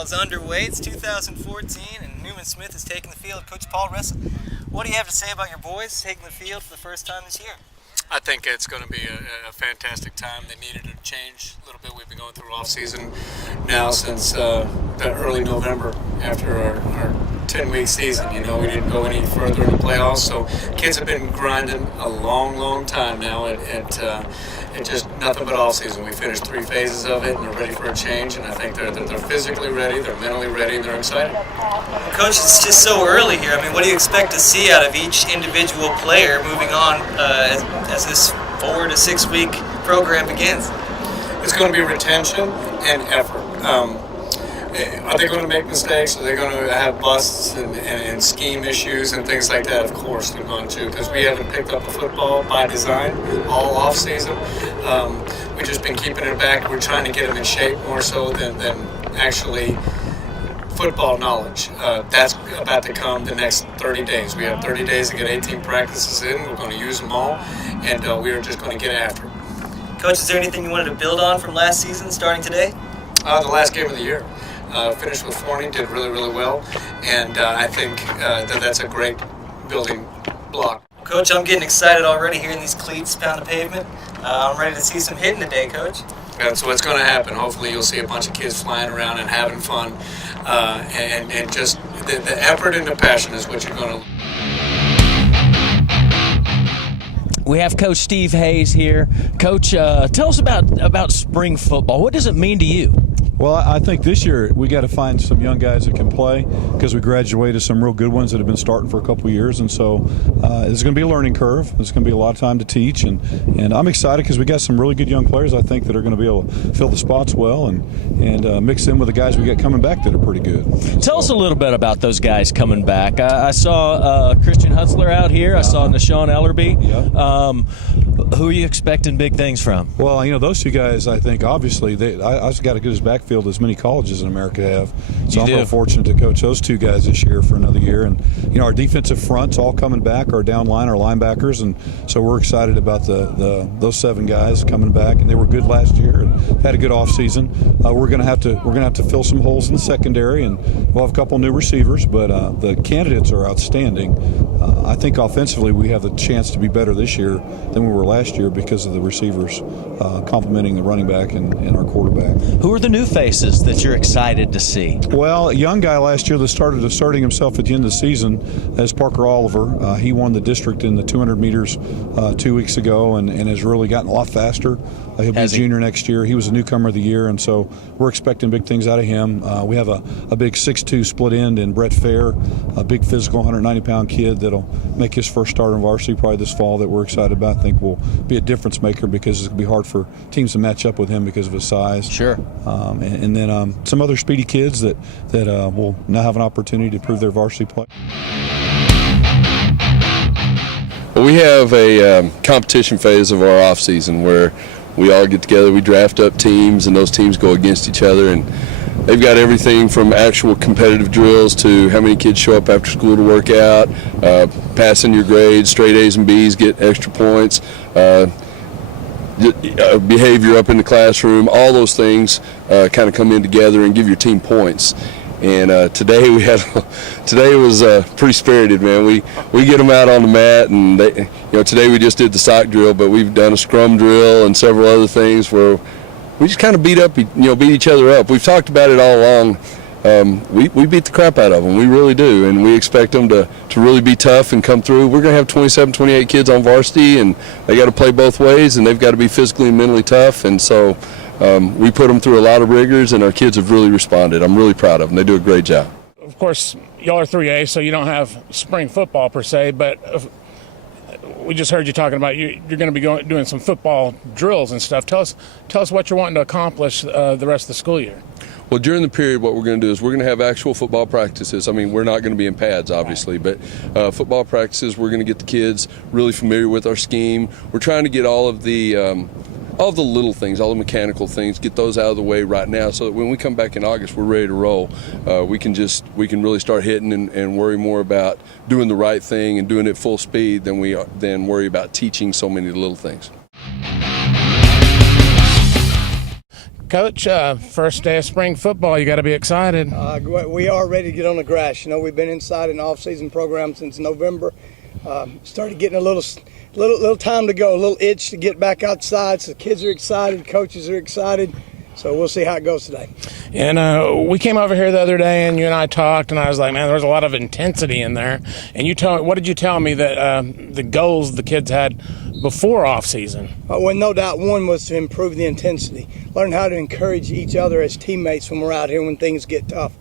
football is underway. It's 2014, and Newman Smith is taking the field. Coach Paul Russell, what do you have to say about your boys taking the field for the first time this year? I think it's going to be a fantastic time. They needed a change a little bit. We've been going through off-season now since early November after our 10-week season. You know, we didn't go any further in the playoffs, so kids have been grinding a long time now at just nothing but off-season. We finished 3 phases of it, and they're ready for a change, and I think they're physically ready, they're mentally ready, and they're excited. Coach, it's just so early here. I mean, what do you expect to see out of each individual player moving on as this 4 to 6 week program begins? It's going to be retention and effort. Are they going to make mistakes? Are they going to have busts and scheme issues and things like that? Of course they're going to, because we haven't picked up the football by design all off season. We've just been keeping it back. We're trying to get them in shape more so than actually football knowledge. That's about to come the next 30 days. We have 30 days to get 18 practices in. We're going to use them all, and we are just going to get after it. Coach, is there anything you wanted to build on from last season starting today? The last game of the year. Finished with Forney, did really well, and I think that's a great building block. Coach, I'm getting excited already hearing these cleats pound the pavement. I'm ready to see some hitting today, Coach. That's what's going to happen. Hopefully you'll see a bunch of kids flying around and having fun, and just the effort and the passion is what you're going to. We have Coach Steve Hayes here. Coach, tell us about spring football. What does it mean to you? Well, I think this year we got to find some young guys that can play, because we graduated some real good ones that have been starting for a couple of years, and so it's going to be a learning curve. There's going to be a lot of time to teach, and I'm excited because we got some really good young players, I think, that are going to be able to fill the spots well and mix in with the guys we got coming back that are pretty good. Tell us a little bit about those guys coming back. I saw Christian Hutzler out here. I saw Nashawn Ellerby. Yep. Who are you expecting big things from? Well, you know, those two guys, I think, obviously, I've got a good backfield as many colleges in America have. So I'm real fortunate to coach those two guys this year for another year. And, you know, our defensive front's all coming back, our down line, our linebackers, and so we're excited about those 7 guys coming back. And they were good last year and had a good offseason. We're gonna have to fill some holes in the secondary, and we'll have a couple new receivers, but the candidates are outstanding. I think offensively we have the chance to be better this year than we were last year because of the receivers complementing the running back and our quarterback. Who are the new faces that you're excited to see? Well, a young guy last year that started asserting himself at the end of the season is Parker Oliver. He won the district in the 200 meters 2 weeks ago and has really gotten a lot faster. He'll be a junior next year. He was a newcomer of the year, and so we're expecting big things out of him. We have a big 6'2" split end in Brett Fair, a big physical 190-pound kid that'll make his first start in varsity probably this fall that we're excited about. I think will be a difference maker because it's going to be hard for teams to match up with him because of his size. Sure. And then some other speedy kids that will now have an opportunity to prove their varsity play. Well, we have a competition phase of our off season where we all get together, we draft up teams, and those teams go against each other, and they've got everything from actual competitive drills to how many kids show up after school to work out, passing your grades, straight A's and B's, get extra points, behavior up in the classroom. All those things kind of come in together and give your team points. And today was pretty spirited, man. We get them out on the mat, and today we just did the sock drill, but we've done a scrum drill and several other things where we just kind of beat each other up. We've talked about it all along. We beat the crap out of them. We really do, and we expect them to really be tough and come through. We're going to have 27, 28 kids on varsity, and they got to play both ways, and they've got to be physically and mentally tough, and so we put them through a lot of rigors, and our kids have really responded. I'm really proud of them. They do a great job. Of course, y'all are 3A, so you don't have spring football per se, but we just heard you talking about you're going to be doing some football drills and stuff. Tell us what you're wanting to accomplish the rest of the school year. Well, during the period, what we're going to do is we're going to have actual football practices. I mean, we're not going to be in pads, obviously, but football practices, we're going to get the kids really familiar with our scheme. We're trying to get all of the little things, all the mechanical things, get those out of the way right now so that when we come back in August, we're ready to roll. We can really start hitting and worry more about doing the right thing and doing it full speed than worry about teaching so many little things. Coach, first day of spring football, you got to be excited. We are ready to get on the grass. You know, we've been inside an off-season program since November. Started getting a little time to go, a little itch to get back outside. So the kids are excited, coaches are excited. So we'll see how it goes today. And we came over here the other day, and you and I talked, and I was like, man, there's a lot of intensity in there. And what did you tell me that the goals the kids had before off season? Well, no doubt one was to improve the intensity, learn how to encourage each other as teammates when we're out here when things get tough.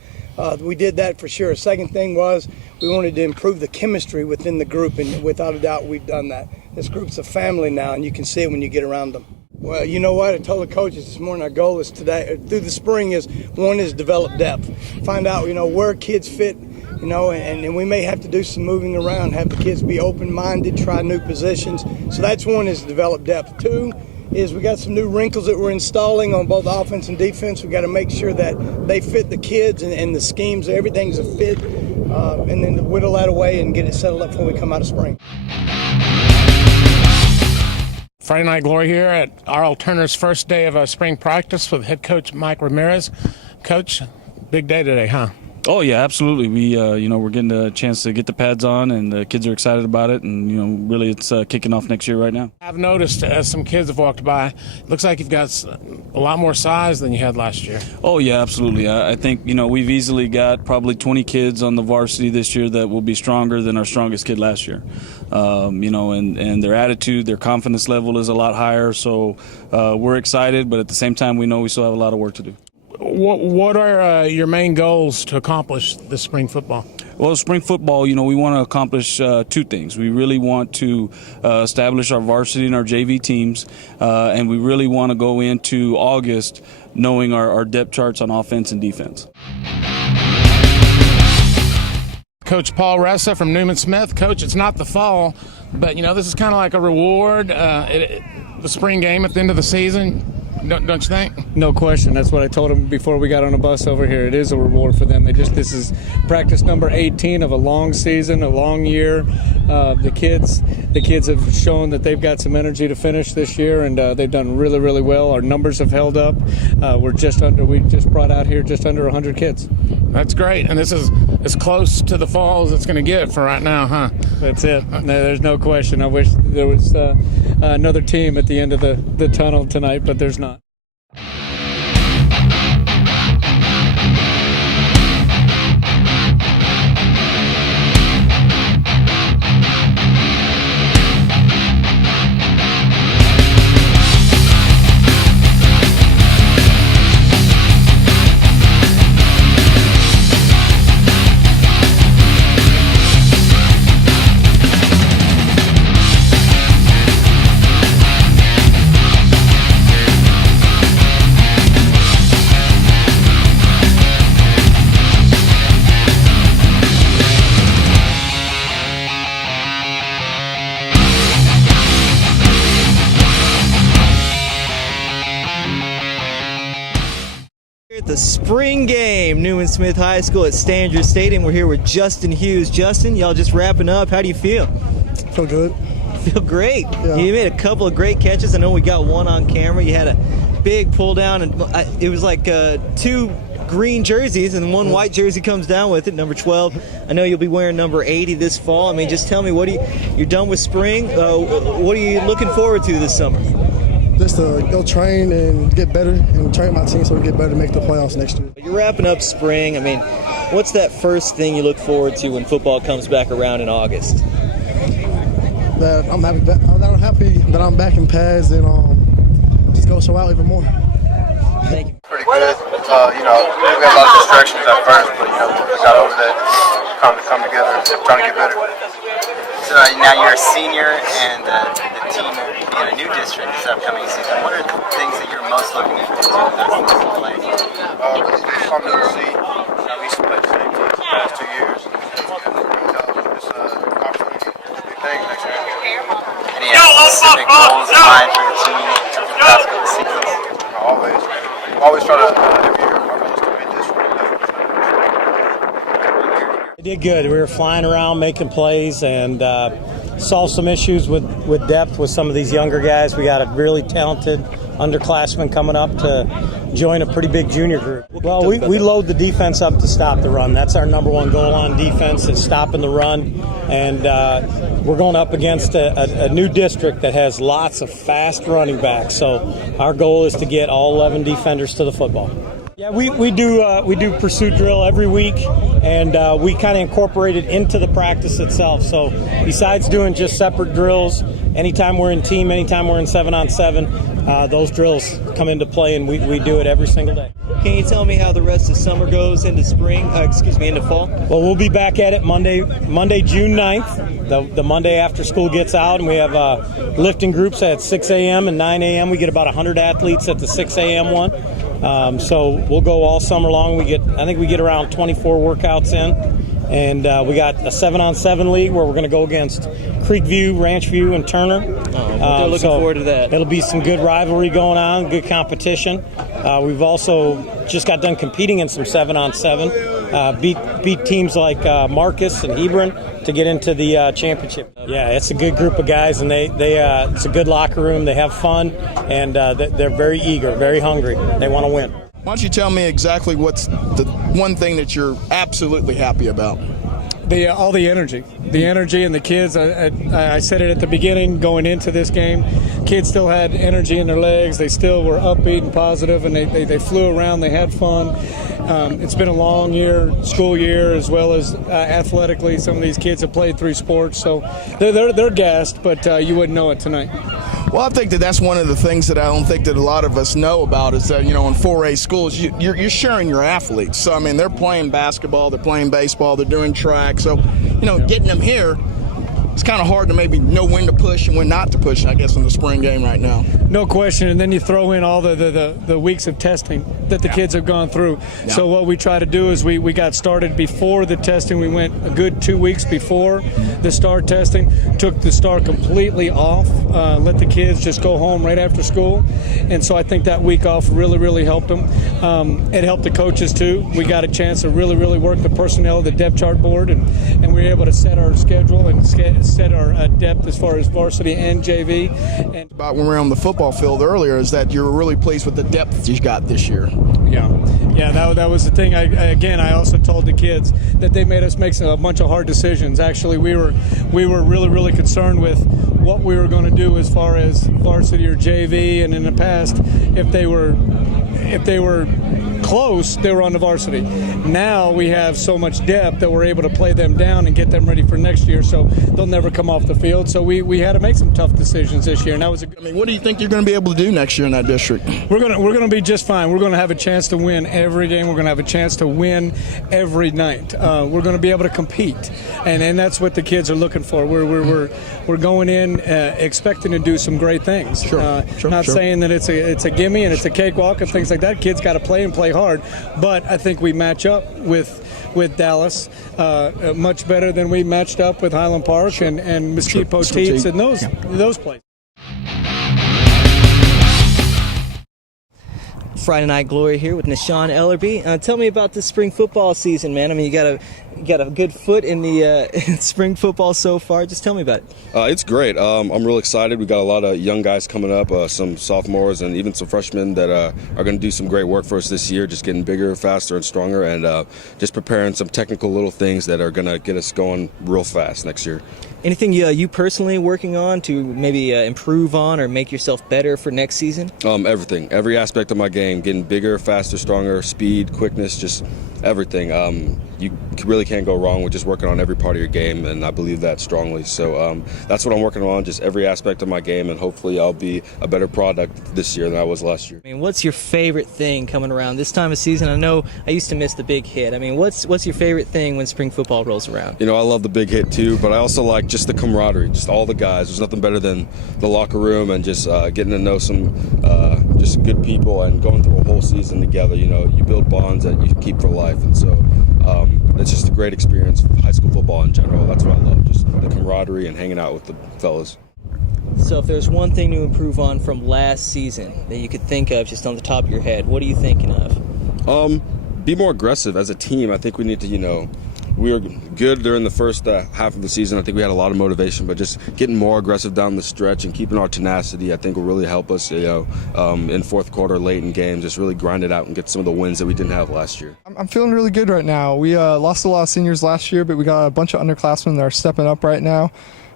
We did that for sure. Second thing was we wanted to improve the chemistry within the group, and without a doubt we've done that. This group's a family now, and you can see it when you get around them. Well, you know what? I told the coaches this morning our goal is today, through the spring, is develop depth. Find out, where kids fit, and we may have to do some moving around, have the kids be open-minded, try new positions. So that's one, is develop depth. Two is we got some new wrinkles that we're installing on both offense and defense. We got to make sure that they fit the kids and the schemes, everything's a fit, and then whittle that away and get it settled up before we come out of spring. Friday Night Glory here at R.L. Turner's first day of spring practice with head coach Mike Ramirez. Coach, big day today, huh? Oh yeah, absolutely. We're getting a chance to get the pads on, and the kids are excited about it. And really, it's kicking off next year right now. I've noticed as some kids have walked by, it looks like you've got a lot more size than you had last year. Oh yeah, absolutely. I think we've easily got probably 20 kids on the varsity this year that will be stronger than our strongest kid last year. And their attitude, their confidence level is a lot higher. So we're excited, but at the same time, we know we still have a lot of work to do. What are your main goals to accomplish this spring football? Well, spring football, we want to accomplish two things. We really want to establish our varsity and our JV teams, and we really want to go into August knowing our depth charts on offense and defense. Coach Paul Ressa from Newman Smith. Coach, it's not the fall, but this is kind of like a reward, the spring game at the end of the season. Don't you think? No question. That's what I told them before we got on the bus over here. It is a reward for them. This is practice number 18 of a long season, a long year. The kids have shown that they've got some energy to finish this year, and they've done really, really well. Our numbers have held up. We just brought out here just under 100 kids. That's great, and this is as close to the fall as it's going to get for right now, huh? That's it. No, there's no question. I wish there was another team at the end of the tunnel tonight, but there's not. The spring game, Newman Smith High School at Standard Stadium. We're here with Justin Hughes. Justin, y'all just wrapping up. How do you feel? Feel good. Feel great. Yeah. You made a couple of great catches. I know we got one on camera. You had a big pull down, and it was like two green jerseys, and one white jersey comes down with it, number 12. I know you'll be wearing number 80 this fall. I mean, just tell me, you're done with spring. What are you looking forward to this summer? Just to go train and get better and train my team so we get better to make the playoffs next year. You're wrapping up spring. I mean, what's that first thing you look forward to when football comes back around in August? That I'm happy that I'm back in pads and just go show out even more. Thank you. Pretty good. We had a lot of distractions at first, but we got over that, come together and trying to get better. So now you're a senior, and the team in a new district this upcoming season. What are the things that you're most looking forward to this play? It's something to see. We used to play the same team the past 2 years. It's an opportunity, big things next year. Any specific goals in mind for the team for the past couple of seasons? Always try to every year to beat this one. We did good. We were flying around making plays and solved some issues with depth with some of these younger guys. We got a really talented underclassmen coming up to join a pretty big junior group. Well, we load the defense up to stop the run. That's our number one goal on defense, is stopping the run. And we're going up against a new district that has lots of fast running backs. So our goal is to get all 11 defenders to the football. Yeah, we do pursuit drill every week, and we kind of incorporate it into the practice itself. So besides doing just separate drills, anytime we're in team, anytime we're in 7-on-7, those drills come into play, and we do it every single day. Can you tell me how the rest of summer goes into into fall? Well, we'll be back at it Monday, June 9th. The Monday after school gets out, and we have lifting groups at 6 a.m. and 9 a.m. We get about 100 athletes at the 6 a.m. one. So we'll go all summer long. I think we get around 24 workouts in, and we got a 7-on-7 league where we're going to go against Creekview, Ranchview, and Turner. We're looking forward to that. It'll be some good rivalry going on, good competition. We've also just got done competing in some 7-on-7. Beat teams like Marcus and Hebron to get into the championship. Yeah, it's a good group of guys, and it's a good locker room. They have fun, and they're very eager, very hungry. They want to win. Why don't you tell me exactly what's the one thing that you're absolutely happy about? All the energy and the kids. I said it at the beginning going into this game. Kids still had energy in their legs. They still were upbeat and positive, and they flew around. They had fun. It's been a long school year, as well as athletically. Some of these kids have played 3 sports, so they're gassed, but you wouldn't know it tonight. Well, I think that's one of the things that I don't think that a lot of us know about is that, in 4A schools, you're sharing your athletes. So, I mean, they're playing basketball, they're playing baseball, they're doing track. So, getting them here, it's kind of hard to maybe know when to push and when not to push, I guess, in the spring game right now. No question, and then you throw in all the weeks of testing that the kids have gone through. Yeah. So what we try to do is we got started before the testing. We went a good 2 weeks before the STAR testing, took the STAR completely off, let the kids just go home right after school. And so I think that week off really, really helped them. It helped the coaches too. We got a chance to really, really work the personnel, the depth chart board, and we were able to set our schedule and set our depth as far as varsity and JV. And about when we were on the football field earlier is that you were really pleased with the depth you got this year. Yeah, that was the thing. I also told the kids that they made us make a bunch of hard decisions. Actually, we were really, really concerned with what we were going to do as far as varsity or JV, and in the past, if they were close, they were on the varsity. Now we have so much depth that we're able to play them down and get them ready for next year, so they'll never come off the field. So we had to make some tough decisions this year, and that was what do you think you're going to be able to do next year in that district? We're going to be just fine. We're going to have a chance to win every game. We're going to have a chance to win every night. We're going to be able to compete, and that's what the kids are looking for. We're going in expecting to do some great things. Not saying that it's a gimme and it's a cakewalk and things like that. Kids got to play and play hard, but I think we match up with Dallas much better than we matched up with Highland Park and Mesquite Poteets and those places. Friday Night Glory here with Nishan Ellerby. Tell me about the spring football season, man. I mean, you got a good foot in the spring football so far. Just tell me about it. It's great. I'm real excited. We got a lot of young guys coming up, some sophomores and even some freshmen that are going to do some great work for us this year, just getting bigger, faster, and stronger, and just preparing some technical little things that are going to get us going real fast next year. Anything you personally working on to maybe improve on or make yourself better for next season? Everything. Every aspect of my game, getting bigger, faster, stronger, speed, quickness, just everything. You really can't go wrong with just working on every part of your game, and I believe that strongly. So that's what I'm working on, just every aspect of my game, and hopefully I'll be a better product this year than I was last year. I mean, what's your favorite thing coming around this time of season? I know I used to miss the big hit. I mean, what's your favorite thing when spring football rolls around? I love the big hit too, but I also like just the camaraderie, just all the guys. There's nothing better than the locker room and just getting to know some just good people and going through a whole season together. You build bonds that you keep for life, and so it's just a great experience for high school football in general. That's what I love, just the camaraderie and hanging out with the fellas. So if there's one thing to improve on from last season that you could think of just on the top of your head, what are you thinking of? Be more aggressive as a team. I think we need to, we were good during the first half of the season. I think we had a lot of motivation, but just getting more aggressive down the stretch and keeping our tenacity, I think, will really help us. In fourth quarter, late in games, just really grind it out and get some of the wins that we didn't have last year. I'm feeling really good right now. We lost a lot of seniors last year, but we got a bunch of underclassmen that are stepping up right now.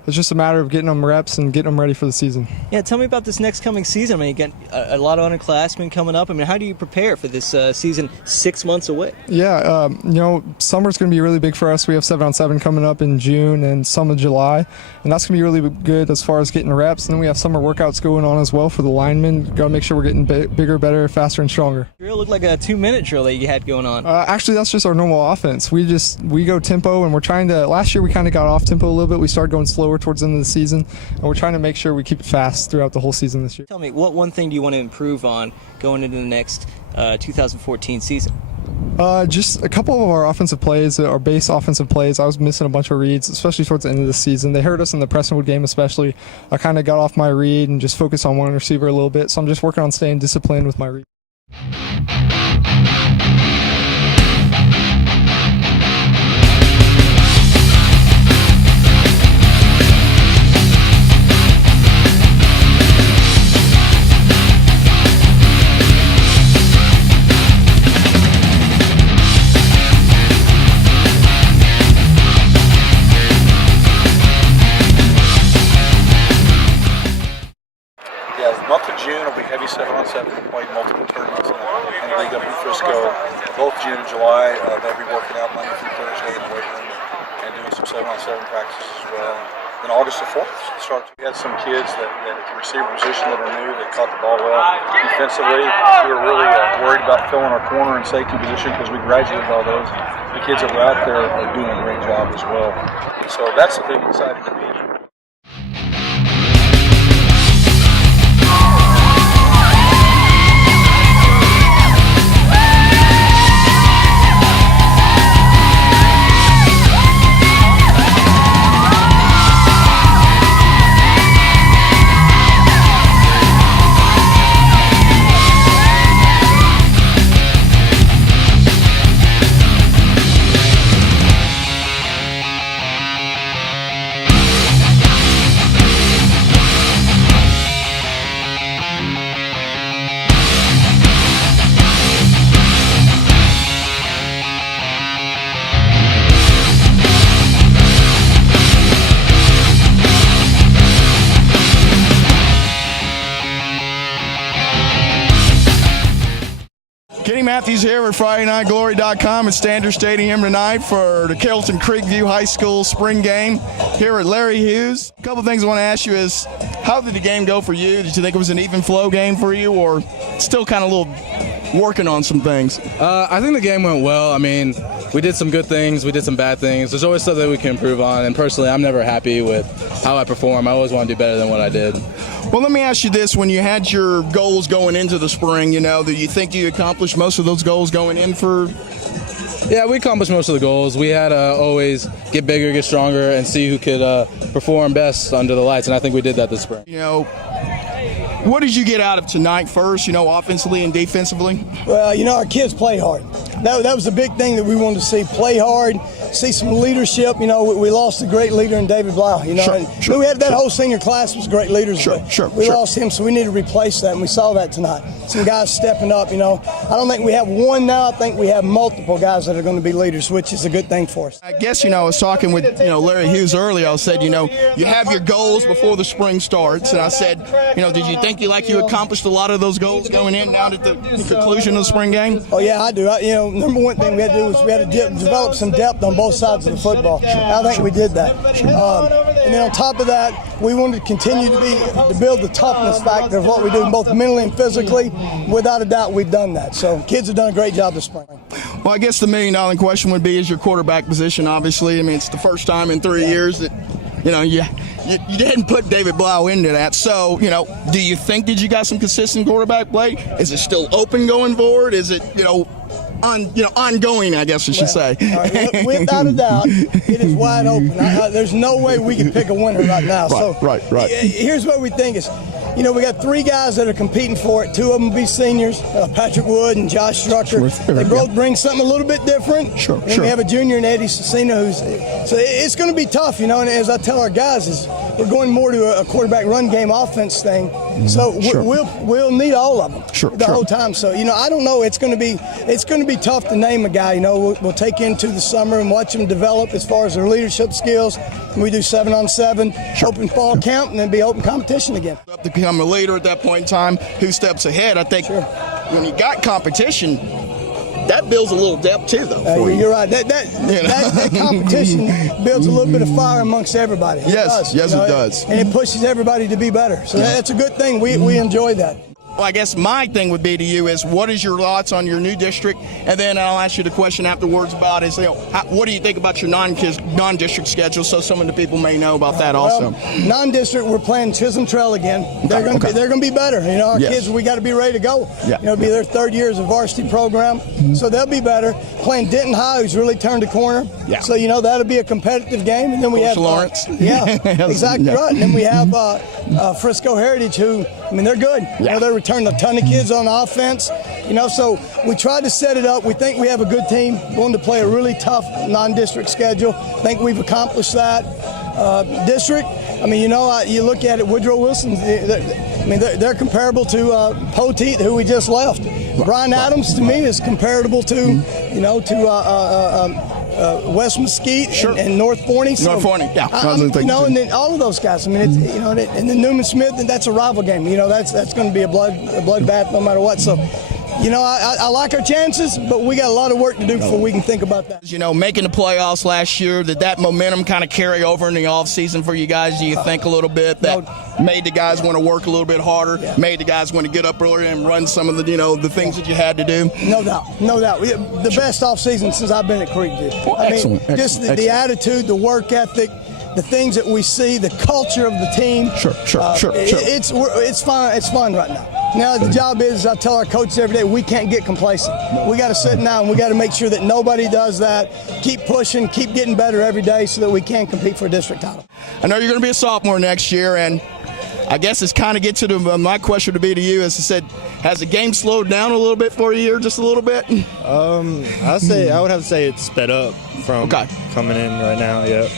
It's just a matter of getting them reps and getting them ready for the season. Yeah, tell me about this next coming season. I mean, you got a lot of underclassmen coming up. I mean, how do you prepare for this season 6 months away? Yeah, summer's going to be really big for us. We have 7-on-7 coming up in June and some in July, and that's going to be really good as far as getting reps. And then we have summer workouts going on as well for the linemen. Got to make sure we're getting bigger, better, faster, and stronger. Drill looked like a 2-minute drill that you had going on. Actually, that's just our normal offense. We go tempo, and we're trying to. Last year we kind of got off tempo a little bit. We started going slower towards the end of the season, and we're trying to make sure we keep it fast throughout the whole season this year. Tell me, what one thing do you want to improve on going into the next 2014 season? Just a couple of our offensive plays, our base offensive plays. I was missing a bunch of reads, especially towards the end of the season. They hurt us in the Prestonwood game especially. I kind of got off my read and just focused on one receiver a little bit, so I'm just working on staying disciplined with my read. June will be heavy 7-on-7. We played multiple tournaments in the league up in Frisco. Both June and July, they'll be working out Monday through Thursday in the weight room and doing some 7-on-7 practices as well. And then August the 4th, we had some kids that at the receiver position that are new, that caught the ball well defensively. We were really worried about filling our corner and safety position because we graduated all those. The kids that were out there are doing a great job as well. So that's the thing exciting to me. Matthews here at FridayNightGlory.com at Standard Stadium tonight for the Carrollton Creekview High School spring game here at Larry Hughes. A couple of things I want to ask you is, how did the game go for you? Did you think it was an even flow game for you, or still kind of a little working on some things? I think the game went well. I mean, we did some good things, we did some bad things. There's always stuff that we can improve on, and personally, I'm never happy with how I perform. I always want to do better than what I did. Well, let me ask you this. When you had your goals going into the spring, do you think you accomplished most of those goals going in for? Yeah, we accomplished most of the goals. We had to always get bigger, get stronger, and see who could perform best under the lights, and I think we did that this spring. What did you get out of tonight first, offensively and defensively? Well, our kids play hard. That was the big thing that we wanted to see. Play hard, see some leadership. We lost a great leader in David Blau. Sure, we had that whole senior class was great leaders. We lost him, so we need to replace that, and we saw that tonight. Some guys stepping up. I don't think we have one now. I think we have multiple guys that are going to be leaders, which is a good thing for us. I guess I was talking with Larry Hughes earlier. I said you have your goals before the spring starts, and I said did you think you accomplished a lot of those goals going in now at the conclusion of the spring game? Oh yeah, I do. Number one thing we had to do was we had to develop some depth on both sides of the football. I think we did that. And then on top of that, we wanted to continue to build the toughness factor of what we do, both mentally and physically. Without a doubt, we've done that. So kids have done a great job this spring. Well, I guess the $1 million question would be, is your quarterback position. Obviously, it's the first time in 3 years that you didn't put David Blau into that. So, do you think that you got some consistent quarterback play? Is it still open going forward? Is it, ongoing, I guess I should say? Without a doubt, it is wide open. There's no way we can pick a winner right now. Right. Here's what we think is, you know, we got 3 guys that are competing for it. 2 of them will be seniors, Patrick Wood and Josh Strucker. They both bring something a little bit different. Sure. We have a junior in Eddie Cecina so it's going to be tough, you know, and as I tell our guys, is we're going more to a quarterback run game offense thing. So we'll need all of them the whole time. So, you know, I don't know. It's going to be tough to name a guy. You know, we'll take into the summer and watch them develop as far as their leadership skills. We do 7-on-7, open fall camp, and then be open competition again. Up to become a leader at that point in time, who steps ahead. I think when you got competition, that builds a little depth too, though. You're right. That competition builds a little bit of fire amongst everybody. Yes, it does. And it pushes everybody to be better. So that's a good thing. We enjoy that. Well, I guess my thing would be to you is, what is your thoughts on your new district? And then I'll ask you the question afterwards about is, you know, what do you think about your non-district schedule, so some of the people may know about that also. Non-district, we're playing Chisholm Trail again. They're going to be better. You know, our kids, we got to be ready to go. Yeah. You know, it'll be their 3rd year as a varsity program, so they'll be better. Playing Denton High, who's really turned a corner. Yeah. So, you know, that'll be a competitive game. And then we have Lawrence. Exactly right. And then we have Frisco Heritage, who, I mean, they're good. You know, they're returning a ton of kids on offense. You know, so we tried to set it up. We think we have a good team going to play a really tough non-district schedule. I think we've accomplished that. District, I mean, you know, you look at it, Woodrow Wilson, they're comparable to Poteet, who we just left. Brian Adams, to me, is comparable to, you know, West Mesquite and North Forney. So, North Forney, you know, and then all of those guys. I mean, it's, you know, and then Newman Smith, and that's a rival game. You know, that's going to be a bloodbath no matter what. So, you know, I like our chances, but we got a lot of work to do before we can think about that. You know, making the playoffs last year, did that momentum kind of carry over in the offseason for you guys? Do you think a little bit that made the guys want to work a little bit harder, made the guys want to get up earlier and run some of the, you know, the things that you had to do? No doubt. The best offseason since I've been at Creekview. Well, excellent. Just the attitude, the work ethic, the things that we see, the culture of the team. Sure. It's fun. It's fun right now. Now the job is, I tell our coaches every day, we can't get complacent. We got to sit down and we got to make sure that nobody does that. Keep pushing, keep getting better every day so that we can compete for a district title. I know you're going to be a sophomore next year, and I guess it's kind of get to my question to be to you. As I said, has the game slowed down a little bit for you here, just a little bit? I would have to say it's sped up from coming in right now. Yeah.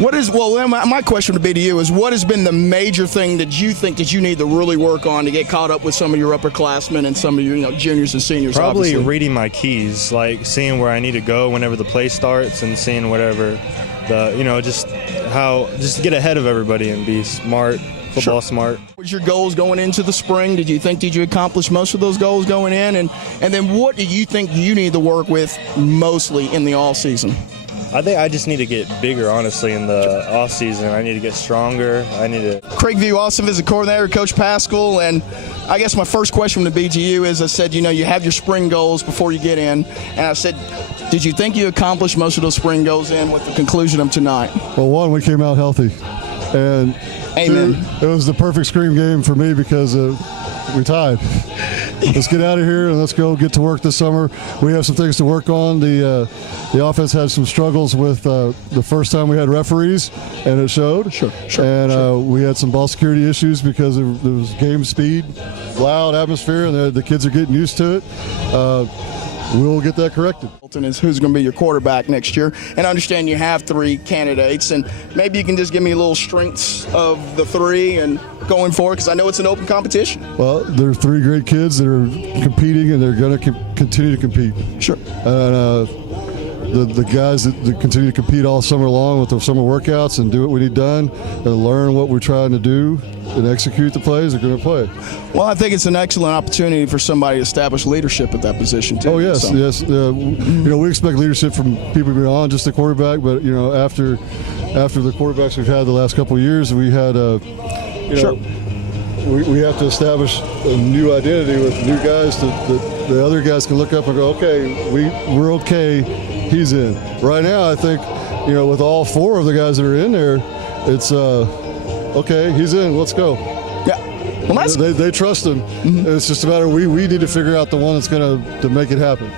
My question would be to you is, what has been the major thing that you think that you need to really work on to get caught up with some of your upperclassmen and some of your, you know, juniors and seniors? Probably obviously. Reading my keys, like seeing where I need to go whenever the play starts, and seeing whatever just to get ahead of everybody and be smart, football smart. What was your goals going into the spring? Did you accomplish most of those goals going in? And then what do you think you need to work with mostly in the off season? I think I just need to get bigger, honestly, in the off season. I need to get stronger. Creekview also visit coordinator, Coach Pascal, and I guess my first question would be to you is, I said, you know, you have your spring goals before you get in, and I said, did you think you accomplished most of those spring goals in with the conclusion of tonight? Well, one, we came out healthy, and Amen. Two, it was the perfect scream game for me because we tied. Let's get out of here and let's go get to work this summer. We have some things to work on. The offense had some struggles with the first time we had referees, and it showed. We had some ball security issues because there was game speed, loud atmosphere, and the kids are getting used to it. We'll get that corrected. Is who's going to be your quarterback next year, and I understand you have 3 candidates, and maybe you can just give me a little strengths of the 3 and going forward, because I know it's an open competition. Well, there are 3 great kids that are competing, and they're going to continue to compete. Sure. And the guys that continue to compete all summer long with the summer workouts and do what we need done and learn what we're trying to do and execute the plays are going to play. Well, I think it's an excellent opportunity for somebody to establish leadership at that position too. Oh yes. We expect leadership from people beyond just the quarterback, but after the quarterbacks we've had the last couple of years, we had we have to establish a new identity with new guys that the other guys can look up and go, okay, we're okay, he's in. Right now, I think, with all 4 of the guys that are in there, it's okay, he's in, let's go. Yeah. Well, they trust him. Mm-hmm. It's just a matter of we need to figure out the one that's going to make it happen.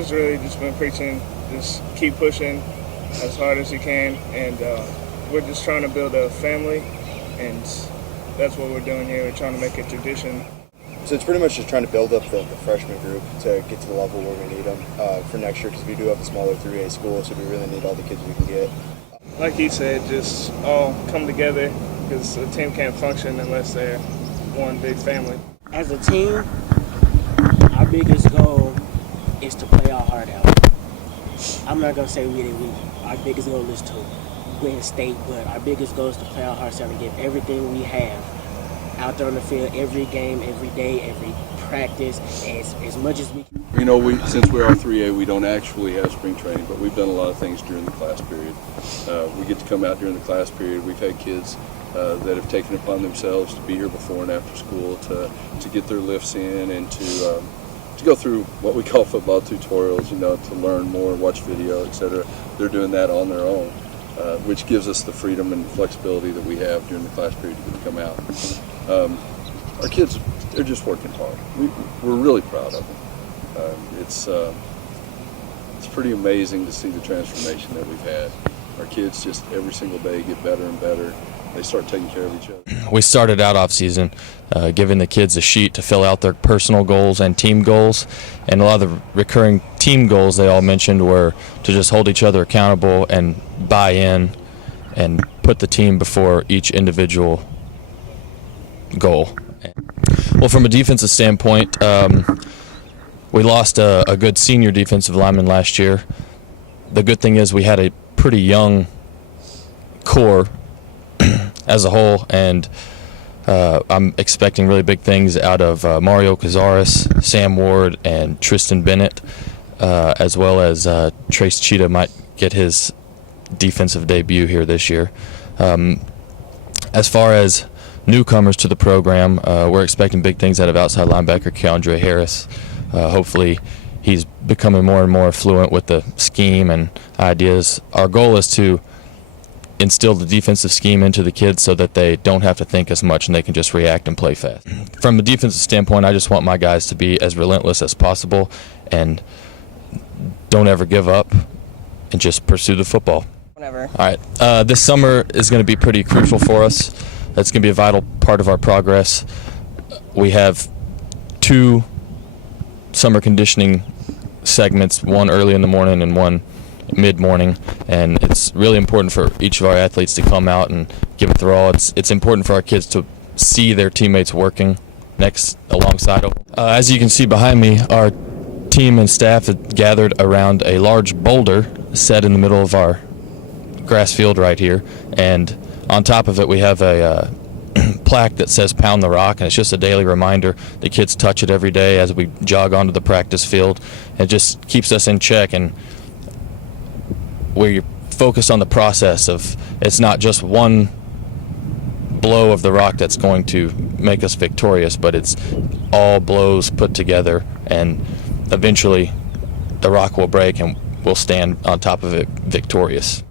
has really just been preaching, just keep pushing as hard as you can, and we're just trying to build a family, and that's what we're doing here. We're trying to make a tradition. So it's pretty much just trying to build up the freshman group to get to the level where we need them for next year, because we do have a smaller 3A school, so we really need all the kids we can get. Like he said, just all come together, because a team can't function unless they're one big family. As a team, our biggest goal is to play our heart out. I'm not going to say we didn't win. Our biggest goal is to win state, but our biggest goal is to play our hearts out and give everything we have out there on the field, every game, every day, every practice, as much as we can. You know, since we are 3A, we don't actually have spring training, but we've done a lot of things during the class period. We get to come out during the class period. We've had kids that have taken it upon themselves to be here before and after school to get their lifts in and to go through what we call football tutorials, you know, to learn more, watch video, etc. They're doing that on their own, which gives us the freedom and flexibility that we have during the class period to get to come out. Our kids, they're just working hard. We're really proud of them. It's pretty amazing to see the transformation that we've had. Our kids just every single day get better and better. They start taking care of each other. We started out off season giving the kids a sheet to fill out their personal goals and team goals, and a lot of the recurring team goals they all mentioned were to just hold each other accountable and buy in and put the team before each individual goal. Well, from a defensive standpoint, we lost a good senior defensive lineman last year. The good thing is we had a pretty young core as a whole, and I'm expecting really big things out of Mario Cazares, Sam Ward, and Tristan Bennett, as well as Trace Cheetah might get his defensive debut here this year. As far as newcomers to the program, we're expecting big things out of outside linebacker Keandre Harris. Hopefully he's becoming more and more fluent with the scheme and ideas. Our goal is to instill the defensive scheme into the kids so that they don't have to think as much and they can just react and play fast. From a defensive standpoint, I just want my guys to be as relentless as possible and don't ever give up and just pursue the football. Whatever. All right. This summer is going to be pretty crucial for us. That's going to be a vital part of our progress. We have 2 summer conditioning segments, one early in the morning and one mid-morning, and it's really important for each of our athletes to come out and give it their all. It's important for our kids to see their teammates working alongside them. As you can see behind me, our team and staff have gathered around a large boulder set in the middle of our grass field right here, and on top of it we have a plaque that says "Pound the Rock," and it's just a daily reminder. The kids touch it every day as we jog onto the practice field. It just keeps us in check, and we focus on the process of it's not just one blow of the rock that's going to make us victorious, but it's all blows put together, and eventually the rock will break and we'll stand on top of it victorious.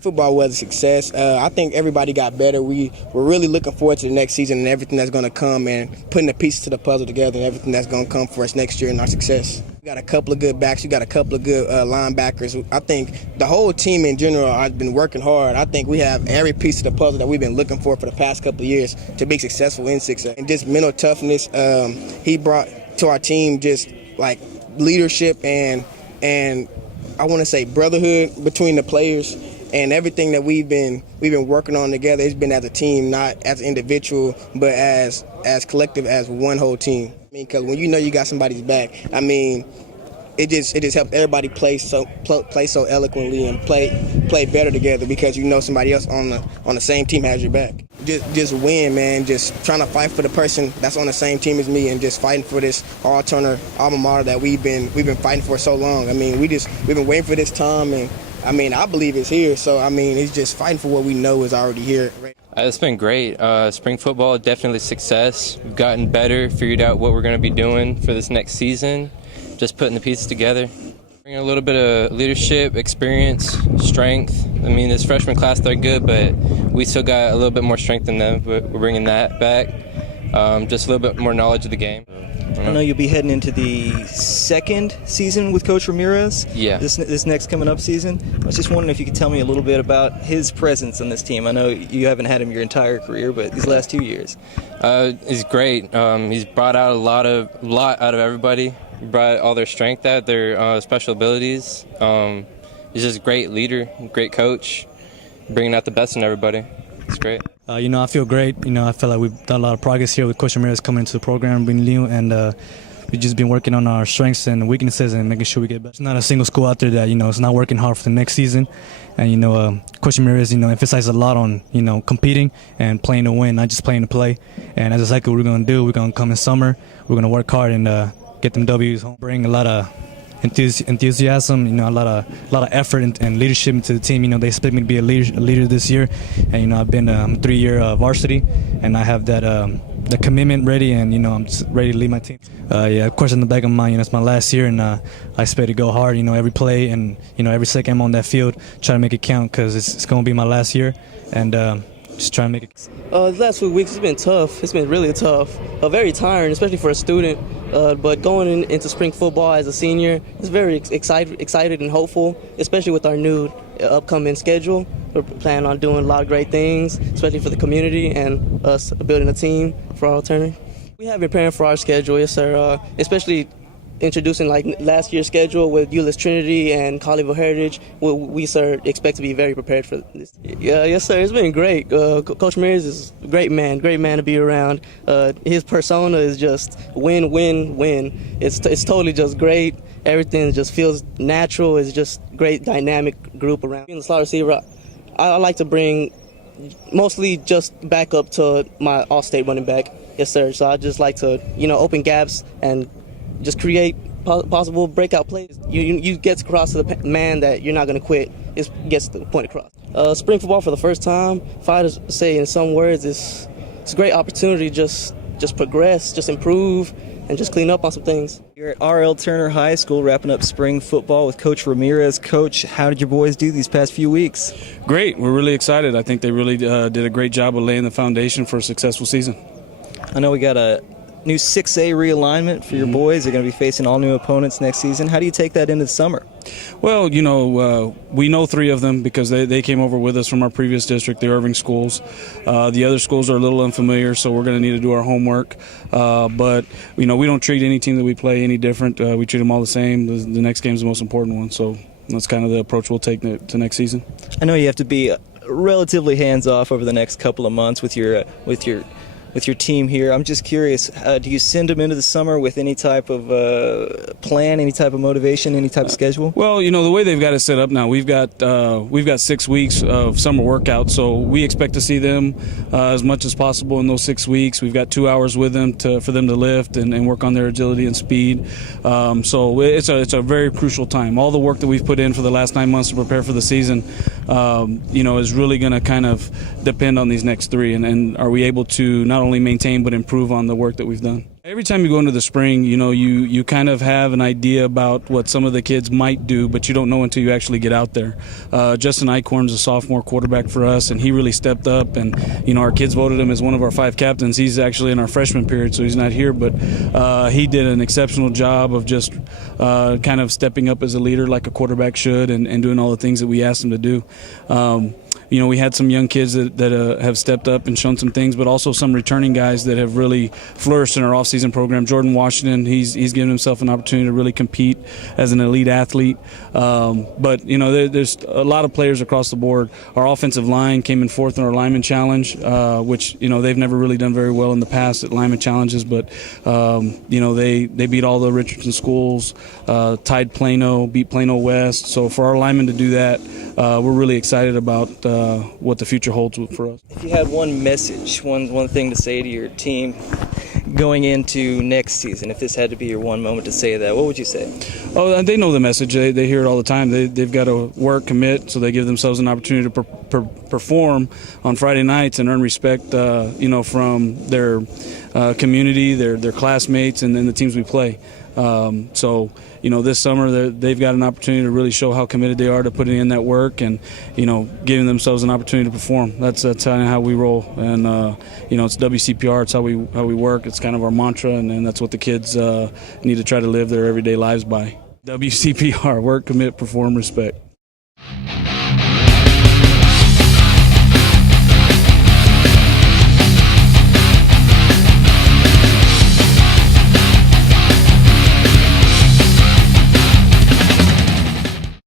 Football was a success. I think everybody got better. We're really looking forward to the next season and everything that's going to come, and putting the pieces to the puzzle together and everything that's going to come for us next year and our success. We got a couple of good backs. We got a couple of good linebackers. I think the whole team in general has been working hard. I think we have every piece of the puzzle that we've been looking for the past couple of years to be successful in 6A. And just mental toughness, he brought to our team just like leadership and I want to say brotherhood between the players. And everything that we've been working on together has been as a team, not as an individual, but as collective, as one whole team. I mean, because when you know you got somebody's back, I mean, it just helped everybody play so eloquently and play better together because you know somebody else on the same team has your back. Just win, man. Just trying to fight for the person that's on the same team as me and just fighting for this All-Turner alma mater that we've been fighting for so long. I mean, we've been waiting for this time, and I mean, I believe it's here. So I mean, it's just fighting for what we know is already here. It's been great. Spring football, definitely success. We've gotten better, figured out what we're going to be doing for this next season, just putting the pieces together. Bringing a little bit of leadership, experience, strength. I mean, this freshman class, they're good, but we still got a little bit more strength than them. We're bringing that back. Just a little bit more knowledge of the game. I know you'll be heading into the second season with Coach Ramirez. Yeah. This next coming up season. I was just wondering if you could tell me a little bit about his presence on this team. I know you haven't had him your entire career, but these last 2 years. He's great. He's brought out a lot out of everybody. Brought all their strength out, their special abilities. He's just a great leader, great coach, bringing out the best in everybody. It's great. I feel great. I feel like we've done a lot of progress here with Coach Ramirez coming into the program, being new, and we've just been working on our strengths and weaknesses and making sure we get better. There's not a single school out there that, is not working hard for the next season. And, Coach Ramirez, emphasizes a lot on, competing and playing to win, not just playing to play. And that's exactly what we're going to do. We're going to come in summer. We're going to work hard and get them W's home. Bring a lot of enthusiasm, a lot of effort and leadership into the team. They expect me to be a leader this year, and I've been 3-year varsity, and I have that the commitment ready, and I'm just ready to lead my team. Of course, in the back of my mind, it's my last year, and I expect to go hard. Every play and every second I'm on that field, try to make it count because it's going to be my last year, and just try to make it. The last few weeks, it's been tough. It's been really tough. Very tiring, especially for a student. But going into spring football as a senior, it's very excited and hopeful, especially with our new upcoming schedule. We're planning on doing a lot of great things, especially for the community and us building a team for our alternative. We have been preparing for our schedule, yes, sir. Especially introducing like last year's schedule with Euless Trinity and Colleyville Heritage. We sir expect to be very prepared for this. Yeah, yes sir, it's been great. Coach Ramirez is a great man to be around. His persona is just win, win, win. It's totally just great. Everything just feels natural. It's just great dynamic group around. Being the slot receiver, I like to bring mostly just back up to my all-state running back. Yes sir, so I just like to open gaps and just create possible breakout plays. You get across to the man that you're not going to quit. It gets the point across. Spring football for the first time, if I had to say in some words, it's a great opportunity to just progress, just improve, and just clean up on some things. You're at R.L. Turner High School wrapping up spring football with Coach Ramirez. Coach, how did your boys do these past few weeks? Great. We're really excited. I think they really did a great job of laying the foundation for a successful season. I know we got a new 6A realignment for your boys. They're going to be facing all new opponents next season. How do you take that into the summer? Well, we know 3 of them because they came over with us from our previous district, the Irving schools. The other schools are a little unfamiliar, so we're going to need to do our homework. But, we don't treat any team that we play any different. We treat them all the same. The next game is the most important one, so that's kind of the approach we'll take to next season. I know you have to be relatively hands-off over the next couple of months with your team here. I'm just curious, do you send them into the summer with any type of plan, any type of motivation, any type of schedule? Well, the way they've got it set up now, we've got 6 weeks of summer workouts, so we expect to see them as much as possible in those 6 weeks. We've got 2 hours with them for them to lift and work on their agility and speed. So it's a very crucial time. All the work that we've put in for the last 9 months to prepare for the season, is really going to kind of depend on these next 3. And are we able to not only maintain but improve on the work that we've done? Every time you go into the spring, you kind of have an idea about what some of the kids might do, but you don't know until you actually get out there. Justin Eichhorn's a sophomore quarterback for us, and he really stepped up. And our kids voted him as one of our 5 captains. He's actually in our freshman period, so he's not here, but he did an exceptional job of just kind of stepping up as a leader like a quarterback should, and doing all the things that we asked him to do. we had some young kids that have stepped up and shown some things, but also some returning guys that have really flourished in our off-season program. Jordan Washington, he's given himself an opportunity to really compete as an elite athlete. But there's a lot of players across the board. Our offensive line came in fourth in our lineman challenge, which they've never really done very well in the past at lineman challenges, but they beat all the Richardson schools, tied Plano, beat Plano West. So for our linemen to do that, we're really excited about what the future holds for us. If you had one message, one thing to say to your team going into next season, if this had to be your one moment to say that, what would you say? Oh, they know the message. They hear it all the time. They've got to work, commit, so they give themselves an opportunity to perform on Friday nights and earn respect, from their community, their classmates, and then the teams we play. So this summer they've got an opportunity to really show how committed they are to putting in that work and, giving themselves an opportunity to perform. That's kind of how we roll. And, it's WCPR. It's how we work. It's kind of our mantra, and that's what the kids need to try to live their everyday lives by. WCPR, work, commit, perform, respect.